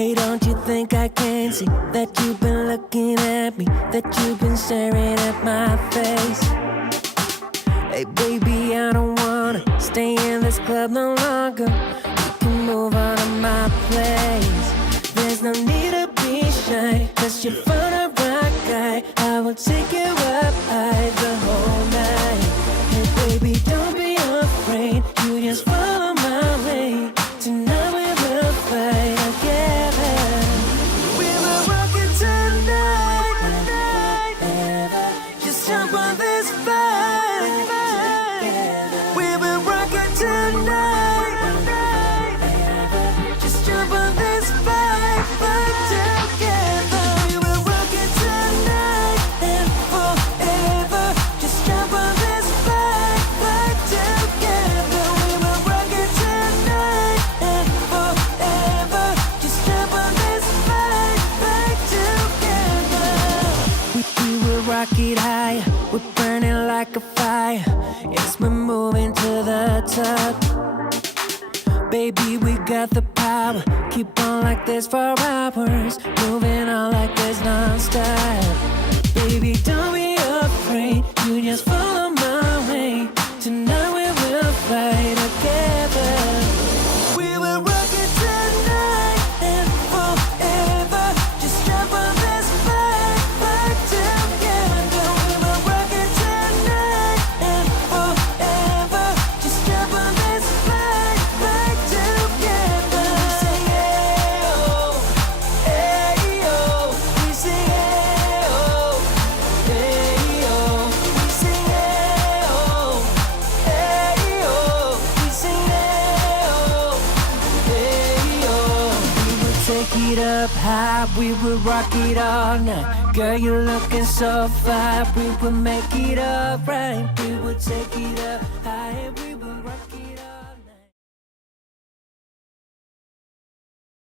Hey, don't you think I can see that you've been looking at me, that you've been staring at my face? Hey, baby, I don't wanna stay in this club no longer. You can move on to my place. There's no need to be shy, 'cause you're fun a rock guy. I will take you up high the whole night. Hey, baby, don't be afraid. You just follow my way. Tonight we will fight together. We will rock it tonight. Just jump on this fight. We will rock it tonight. Just jump on this fight together. We will rock it tonight and forever. Just jump on this fight together. We will rock it tonight and forever. Just jump on this fight together. We will rock it high. We're burning like a fire. Yes, we're moving to the top. Baby, we got the power. Keep on like this for hours. Moving on like this non-stop. Baby, don't be afraid. You just follow my way. Tonight we will fight together. We will rock it tonight and forever. Just jump on this fight together. We will rock it tonight and forever. Just jump on this fight together. We sing hey oh, hey oh. We sing hey oh, hey oh. We sing hey oh, hey oh. We sing hey oh, hey oh. We will take it up high. We will rock it all night. Girl, you're looking so fine. We will make it alright. We will take it up high.